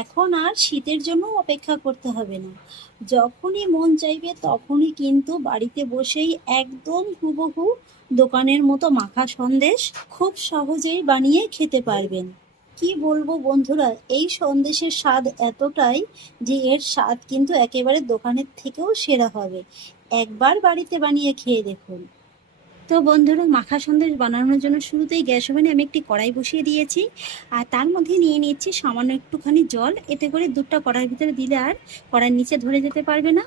এখন আর শীতের জন্য অপেক্ষা করতে হবে না। যখনই মন চাইবে তখনই কিন্তু বাড়িতে বসেই একদম হুবহু দোকানের মতো মাখা সন্দেশ খুব সহজেই বানিয়ে খেতে পারবেন। কি বলবো বন্ধুরা, এই সন্দেশের স্বাদ এতটাই যে এর স্বাদ কিন্তু একেবারে দোকানের থেকেও সেরা হবে। একবার বাড়িতে বানিয়ে খেয়ে দেখুন। তো বন্ধুরা, মাখা সন্দেশ বানানোর জন্য শুরুতেই গ্যাস ওভেনে আমি একটি কড়াই বসিয়ে দিয়েছি। আর তার মধ্যে নিয়ে নিচ্ছি সামান্য একটুখানি জল। এতে করে দুধটা কড়াইয়ের ভিতরে দিলে আর কড়াইয়ের নিচে ধরে যেতে পারবে না।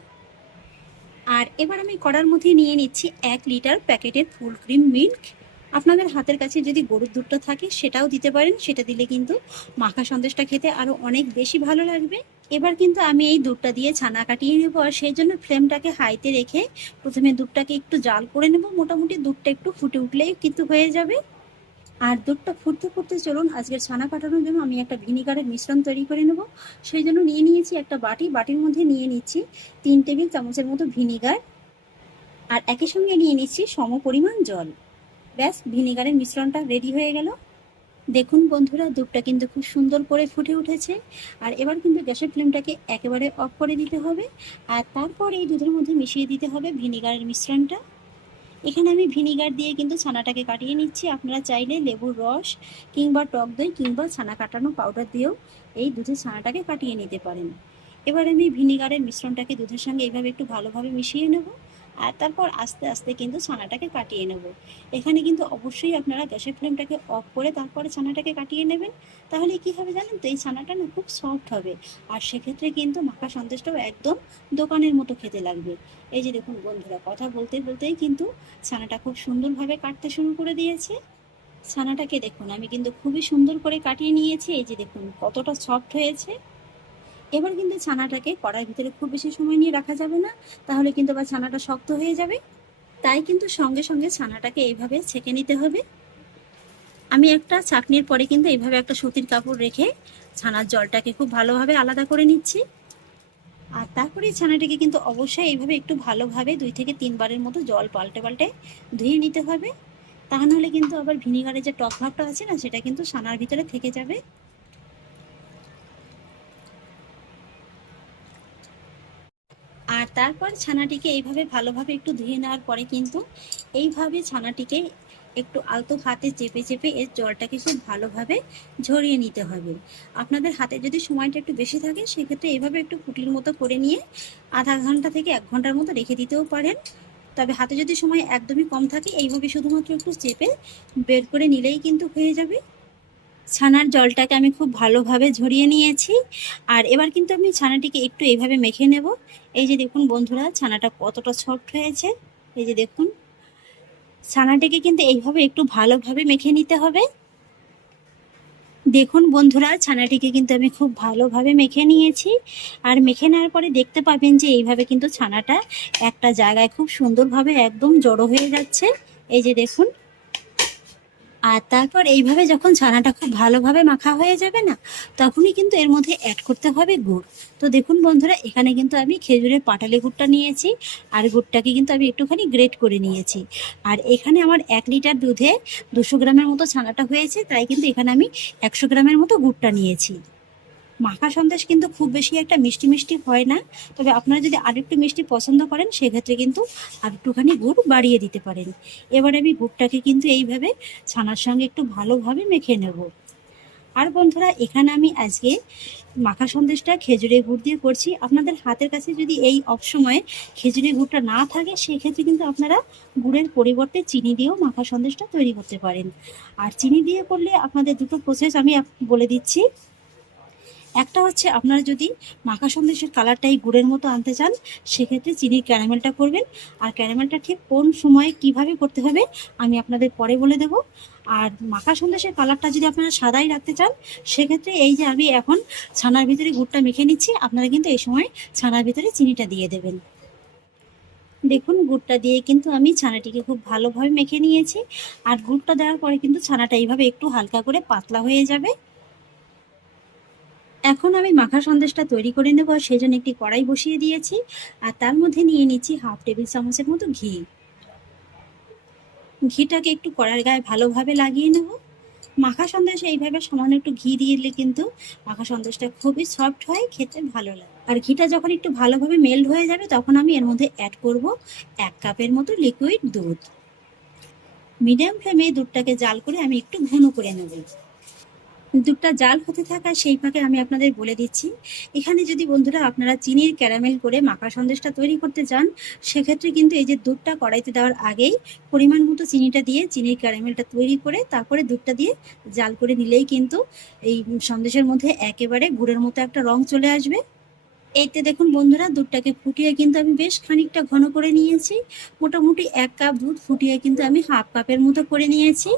আর এবার আমি কড়ার মধ্যে নিয়ে নিচ্ছি 1 লিটার প্যাকেটের ফুল ক্রিম মিল্ক। আপনাদের হাতের কাছে যদি গরুর দুধটা থাকে সেটাও দিতে পারেন, সেটা দিলে কিন্তু মাখা সন্দেশটা খেতে আরও অনেক বেশি ভালো লাগবে। এবার কিন্তু আমি এই দুধটা দিয়ে ছানা কাটিয়ে নেবো, আর সেই জন্য ফ্লেমটাকে হাইতে রেখে প্রথমে দুধটাকে একটু জাল করে নেব। মোটামুটি দুধটা একটু ফুটে উঠলেই কিন্তু হয়ে যাবে। আর দুধটা ফুটতে ফুটতে চলুন, আজকের ছানা কাটানোর জন্য আমি একটা ভিনিগারের মিশ্রণ তৈরি করে নেব। সেই জন্য নিয়ে নিয়েছি একটা বাটি। বাটির মধ্যে নিয়ে নিচ্ছি 3 টেবিল চামচের মতো ভিনিগার, আর একই সঙ্গে নিয়ে নিচ্ছি সম পরিমাণ জল। ব্যাস, ভিনিগারের মিশ্রণটা রেডি হয়ে গেল। দেখুন বন্ধুরা, দুধটা কিন্তু খুব সুন্দর করে ফুটে উঠেছে। আর এবার কিন্তু গ্যাসের ফ্লেমটাকে একেবারে অফ করে দিতে হবে। আর তারপর এই দুধের মধ্যে মিশিয়ে দিতে হবে ভিনিগারের মিশ্রণটা। এখানে আমি ভিনিগার দিয়ে কিন্তু ছানাটাকে কাটিয়ে নিচ্ছি। আপনারা চাইলে লেবুর রস কিংবা টক দই কিংবা ছানা কাটানো পাউডার দিয়েও এই দুধের ছানাটাকে কাটিয়ে নিতে পারেন। এবার আমি ভিনিগারের মিশ্রণটাকে দুধের সঙ্গে এইভাবে একটু ভালোভাবে মিশিয়ে নেব। আর তারপর আস্তে আস্তে কিন্তু ছানাটাকে কাটিয়ে নেব। এখানে কিন্তু অবশ্যই আপনারা গ্যাসের ফ্লেমটাকে অফ করে তারপরে ছানাটাকে কাটিয়ে নেবেন। তাহলে কি হবে জানেন তো, এই ছানাটা না খুব সফট হবে। আর সেক্ষেত্রে কিন্তু মাখা সন্দেশটাও একদম দোকানের মতো খেতে লাগবে। এই যে দেখুন বন্ধুরা, কথা বলতে বলতেই কিন্তু ছানাটা খুব সুন্দরভাবে কাটতে শুরু করে দিয়েছে। ছানাটাকে দেখুন আমি কিন্তু খুবই সুন্দর করে কাটিয়ে নিয়েছি। এই যে দেখুন কতটা সফট হয়েছে। এবার কিন্তু ছানাটাকে কড়াইয়ের ভিতরে খুব বেশি সময় নিয়ে রাখা যাবে না, তাহলে কিন্তু আবার ছানাটা শক্ত হয়ে যাবে। তাই কিন্তু সঙ্গে সঙ্গে ছানাটাকে এইভাবে ছেঁকে নিতে হবে। আমি একটা ছাঁকনির পরে কিন্তু এইভাবে একটা সুতির কাপড় রেখে ছানার জলটাকে খুব ভালোভাবে আলাদা করে নিচ্ছি। আর তারপরে ছানাটাকে কিন্তু অবশ্যই এইভাবে একটু ভালোভাবে 2 থেকে 3 বারের মতো জল পাল্টে পাল্টে ধুয়ে নিতে হবে। তা নাহলে কিন্তু আবার ভিনিগারের যে টক ভাবটা আছে না, সেটা কিন্তু ছানার ভিতরে থেকে যাবে। আর তারপর ছানাটিকে এইভাবে ভালোভাবে একটু ধুয়ে নেওয়ার পরে কিন্তু এইভাবে ছানাটিকে একটু আলতো হাতে চেপে চেপে এর জলটাকে খুব ভালোভাবে ঝরিয়ে নিতে হবে। আপনাদের হাতে যদি সময়টা একটু বেশি থাকে সেক্ষেত্রে এইভাবে একটু কুটির মতো করে নিয়ে আধা ঘন্টা থেকে 1 ঘন্টার মতো রেখে দিতেও পারেন। তবে হাতে যদি সময় একদমই কম থাকে এইভাবে শুধুমাত্র একটু চেপে বের করে নিলেই কিন্তু হয়ে যাবে। ছানার জলটাকে আমি খুব ভালোভাবে ঝরিয়ে নিয়েছি। আর এবার কিন্তু আমি ছানাটিকে একটু এইভাবে মেখে নেব। এই যে দেখুন বন্ধুরা, ছানাটা কতটা সফট হয়েছে। এই যে দেখুন, ছানাটিকে কিন্তু এইভাবে একটু ভালোভাবে মেখে নিতে হবে। দেখুন বন্ধুরা, ছানাটিকে কিন্তু আমি খুব ভালোভাবে মেখে নিয়েছি। আর মেখে নেওয়ার পরে দেখতে পাবেন যে এইভাবে কিন্তু ছানাটা একটা জায়গায় খুব সুন্দরভাবে একদম জড়ো হয়ে যাচ্ছে। এই যে দেখুন। আর তারপর এইভাবে যখন ছানাটা খুব ভালোভাবে মাখা হয়ে যাবে না, তখনই কিন্তু এর মধ্যে অ্যাড করতে হবে গুড়। তো দেখুন বন্ধুরা, এখানে কিন্তু আমি খেজুরের পাটালি গুড়টা নিয়েছি। আর গুড়টাকে কিন্তু আমি একটুখানি গ্রেট করে নিয়েছি। আর এখানে আমার 1 লিটার দুধে 200 গ্রামের মতো ছানাটা হয়েছে, তাই কিন্তু এখানে আমি 100 গ্রামের মতো গুড়টা নিয়েছি। মাখা সন্দেশ কিন্তু খুব বেশি একটা মিষ্টি মিষ্টি হয় না। তবে আপনারা যদি আরেকটু মিষ্টি পছন্দ করেন সেক্ষেত্রে কিন্তু আরেকটুখানি গুড় বাড়িয়ে দিতে পারেন। এবারে আমি গুড়টাকে কিন্তু এইভাবে ছানার সঙ্গে একটু ভালোভাবে মেখে নেব। আর বন্ধুরা, এখানে আমি আজকে মাখা সন্দেশটা খেজুরের গুড় দিয়ে করছি। আপনাদের হাতের কাছে যদি এই অসময়ে খেজুরের গুড়টা না থাকে সেক্ষেত্রে কিন্তু আপনারা গুড়ের পরিবর্তে চিনি দিয়েও মাখা সন্দেশটা তৈরি করতে পারেন। আর চিনি দিয়ে করলে আপনাদের দুটো প্রসেস আমি বলে দিচ্ছি। একটা হচ্ছে, আপনারা যদি মাখা সন্দেশের কালারটাই গুড়ের মতো আনতে চান সেক্ষেত্রে চিনির ক্যারামেলটা করবেন। আর ক্যারামেলটা ঠিক কোন সময়ে কিভাবে করতে হবে আমি আপনাদের পরে বলে দেব। আর মাখা সন্দেশের কালারটা যদি আপনারা সাদাই রাখতে চান সেক্ষেত্রে এই যে আমি এখন ছানার ভিতরে গুড়টা মেখে নিচ্ছি, আপনারা কিন্তু এই সময় ছানার ভিতরে চিনিটা দিয়ে দেবেন। দেখুন, গুড়টা দিয়ে কিন্তু আমি ছানাটিকে খুব ভালোভাবে মেখে নিয়েছি। আর গুড়টা দেওয়ার পরে কিন্তু ছানাটা এইভাবে একটু হালকা করে পাতলা হয়ে যাবে। এখন আমি মাখা সন্দেশটা তৈরি করে নেব, সেই জন্য একটি কড়াই বসিয়ে দিয়েছি। আর তার মধ্যে নিয়ে নিচ্ছি 1/2 টেবিল চামচের মতো ঘি। ঘিটাকে একটু কড়াইয়ের গায়ে ভালোভাবে লাগিয়ে নেব। মাখা সন্দেশ এইভাবে সামান্য একটু ঘি দিয়ে দিলে কিন্তু মাখা সন্দেশটা খুবই সফট হয়, খেতে ভালো লাগে। আর ঘিটা যখন একটু ভালোভাবে মেল্ট হয়ে যাবে তখন আমি এর মধ্যে অ্যাড করব 1 কাপের মতো লিকুইড দুধ। মিডিয়াম ফ্লেমে দুধটাকে জাল করে আমি একটু ঘন করে নেব। দুধটা জাল হতে থাকা সেই ফাঁকে আমি আপনাদের বলে দিচ্ছি, এখানে যদি বন্ধুরা আপনারা চিনির ক্যারামেল করে মাখা সন্দেশটা তৈরি করতে চান, সেক্ষেত্রে কিন্তু এই যে দুধটা কড়াইতে দেওয়ার আগেই পরিমাণ মতো চিনিটা দিয়ে চিনির ক্যারামেলটা তৈরি করে তারপরে দুধটা দিয়ে জাল করে নিলেই কিন্তু এই সন্দেশের মধ্যে একেবারে গুড়ের মতো একটা রং চলে আসবে। এইতে দেখুন বন্ধুরা, দুধটাকে ফুটিয়ে কিন্তু আমি বেশ খানিকটা ঘন করে নিয়েছি। মোটামুটি 1 কাপ দুধ ফুটিয়ে কিন্তু আমি হাফ কাপের মতো করে নিয়েছি।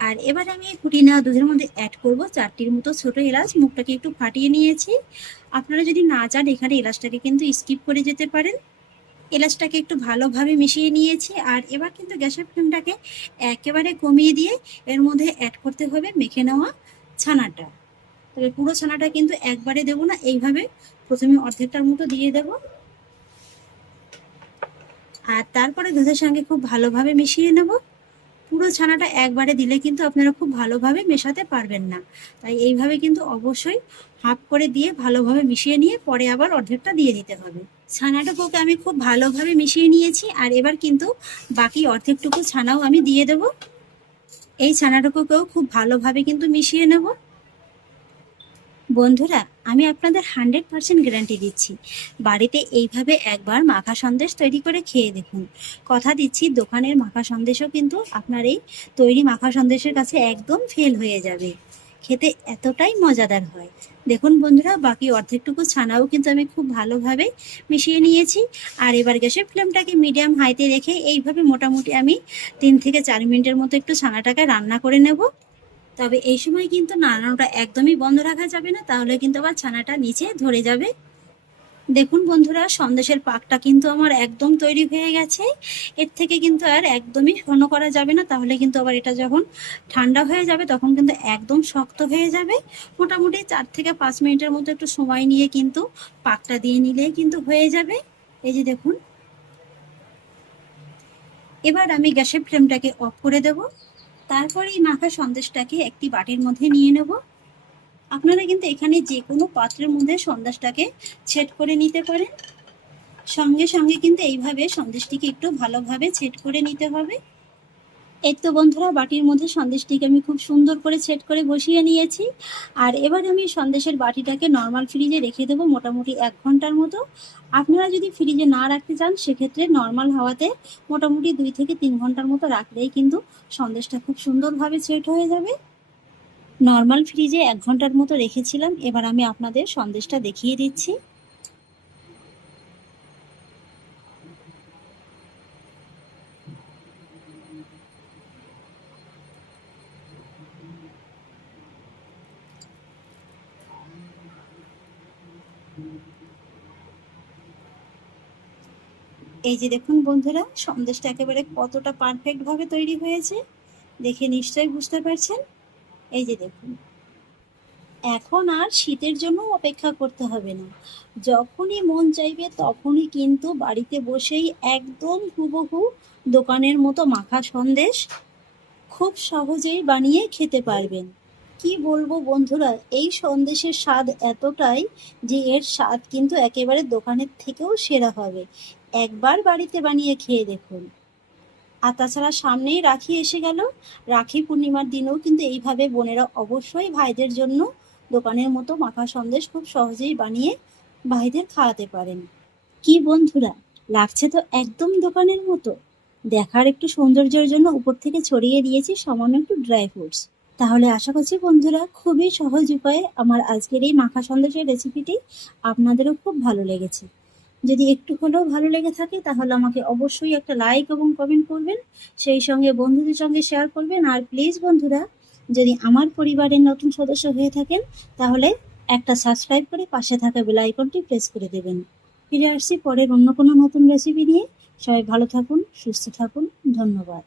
আর এবার আমি ফুটিয়ে নেওয়া দুধের মধ্যে অ্যাড করব 4টির মতো ছোট এলাচ, মুখটাকে একটু ফাটিয়ে নিয়েছি। আপনারা যদি না চান এখানে এলাচটাকে কিন্তু স্কিপ করে যেতে পারেন। এলাচটাকে একটু ভালোভাবে মিশিয়ে নিয়েছি। আর এবার কিন্তু গ্যাসের ফ্লেমটাকে একেবারে কমিয়ে দিয়ে এর মধ্যে অ্যাড করতে হবে মেখে নেওয়া ছানাটা। তবে পুরো ছানাটা কিন্তু একবারে দেবো না, এইভাবে প্রথমে অর্ধেকটার মতো দিয়ে দেব। আর তারপরে দুধের সঙ্গে খুব ভালোভাবে মিশিয়ে নেব। পুরো ছানাটা একবারে দিলে কিন্তু আপনারা খুব ভালোভাবে মেশাতে পারবেন না, তাই এইভাবে কিন্তু অবশ্যই হাফ করে দিয়ে ভালোভাবে মিশিয়ে নিয়ে পরে আবার অর্ধেকটা দিয়ে দিতে হবে। ছানাটুকুকে আমি খুব ভালোভাবে মিশিয়ে নিয়েছি। আর এবার কিন্তু বাকি অর্ধেকটুকু ছানাও আমি দিয়ে দেব। এই ছানাটুকুকেও খুব ভালোভাবে কিন্তু মিশিয়ে নেব। বন্ধুরা, আমি আপনাদের 100% গ্যারান্টি দিচ্ছি, বাড়িতে এইভাবে একবার মাখা সন্দেশ তৈরি করে খেয়ে দেখুন। কথা দিচ্ছি দোকানের মাখা সন্দেশও কিন্তু আপনার এই তৈরি মাখা সন্দেশের কাছে একদম ফেল হয়ে যাবে। খেতে এতটাই মজাদার হয়। দেখুন বন্ধুরা, বাকি অর্ধেকটুকু ছানাও কিন্তু আমি খুব ভালোভাবে মিশিয়ে নিয়েছি। আর এবার গ্যাসের ফ্লেমটাকে মিডিয়াম হাইতে রেখে এইভাবে মোটামুটি আমি 3 থেকে 4 মিনিটের মতো একটু ছানাটাকে রান্না করে নেব। তবে এই সময় কিন্তু নাড়ানোটা একদমই বন্ধ রাখা যাবে না, তাহলে কিন্তু আবার ছানাটা নিচে ধরে যাবে। দেখুন বন্ধুরা, সন্দেশের পাকটা কিন্তু আমার একদম তৈরি হয়ে গেছে। এর থেকে কিন্তু আর একদমই ঘন করা যাবে না, তাহলে কিন্তু আবার এটা যখন ঠান্ডা হয়ে যাবে তখন কিন্তু একদম শক্ত হয়ে যাবে। মোটামুটি 4 থেকে 5 মিনিটের মতো একটু সময় নিয়ে কিন্তু পাকটা দিয়ে নিলেই কিন্তু হয়ে যাবে। এই যে দেখুন, এবার আমি গ্যাসের ফ্লেমটাকে অফ করে দেব। তারপরে এই মাখা সন্দেশটাকে একটি বাটির মধ্যে নিয়ে নেব। আপনারা কিন্তু এখানে যে কোনো পাত্রের মধ্যে সন্দেশটাকে ছেট করে নিতে পারেন। সঙ্গে সঙ্গে কিন্তু এইভাবে সন্দেশটিকে একটু ভালোভাবে ছেট করে নিতে হবে। এই তো বন্ধুরা, বাটির মধ্যে সন্দেশটিকে আমি খুব সুন্দর করে ছেট করে বসিয়ে নিয়েছি। আর এবার আমি সন্দেশের বাটিটাকে নর্মাল ফ্রিজে রেখে দেবো মোটামুটি 1 ঘন্টার মতো। আপনারা যদি ফ্রিজে না রাখতে চান সেক্ষেত্রে নর্মাল হাওয়াতে মোটামুটি 2 থেকে 3 ঘন্টার মতো রাখলেই কিন্তু সন্দেশটা খুব সুন্দরভাবে সেট হয়ে যাবে। নর্মাল ফ্রিজে 1 ঘন্টার মতো রেখেছিলাম। এবার আমি আপনাদের সন্দেশটা দেখিয়ে দিচ্ছি। এই যে দেখুন বন্ধুরা, সন্দেশটা একেবারে কতটা পারফেক্ট ভাবে তৈরি হয়েছে, দেখে নিশ্চয়ই বুঝতে পারছেন। এই যে দেখুন, এখন আর শীতের জন্য অপেক্ষা করতে হবে না। যখনই মন চাইবে তখনই কিন্তু বাড়িতে বসেই একদম হুবহু দোকানের মতো মাখা সন্দেশ খুব সহজেই বানিয়ে খেতে পারবেন। কি বলবো বন্ধুরা, এই সন্দেশের স্বাদ এতটাই যে এর স্বাদ কিন্তু একেবারে দোকানের থেকেও সেরা হবে। একবার বাড়িতে বানিয়ে খেয়ে দেখুন। আর তাছাড়া সামনেই রাখি এসে গেল, রাখি পূর্ণিমার দিনেও কিন্তু এইভাবে বোনেরা অবশ্যই ভাইদের জন্য দোকানের মতো মাখা সন্দেশ খুব সহজেই বানিয়ে ভাইদের খাওয়াতে পারেন। কি বন্ধুরা, লাগছে তো একদম দোকানের মতো। দেখার একটু সৌন্দর্যের জন্য উপর থেকে ছড়িয়ে দিয়েছি সামান্য একটু ড্রাই ফ্রুটস। তাহলে আশা করছি বন্ধুরা, খুবই সহজ উপায়ে আমার আজকের এই মাখা সন্দেশের রেসিপিটি আপনাদেরও খুব ভালো লেগেছে। যদি একটু হলেও ভালো লেগে থাকে তাহলে আমাকে অবশ্যই একটা লাইক এবং কমেন্ট করবেন, সেই সঙ্গে বন্ধুদের সঙ্গে শেয়ার করবেন। আর প্লিজ বন্ধুরা, যদি আমার পরিবারের নতুন সদস্য হয়ে থাকেন তাহলে একটা সাবস্ক্রাইব করে পাশে থাকা বেল আইকনটি প্রেস করে দেবেন। ফিরে আসছি পরের অন্য কোনো নতুন রেসিপি নিয়ে। সবাই ভালো থাকুন, সুস্থ থাকুন, ধন্যবাদ।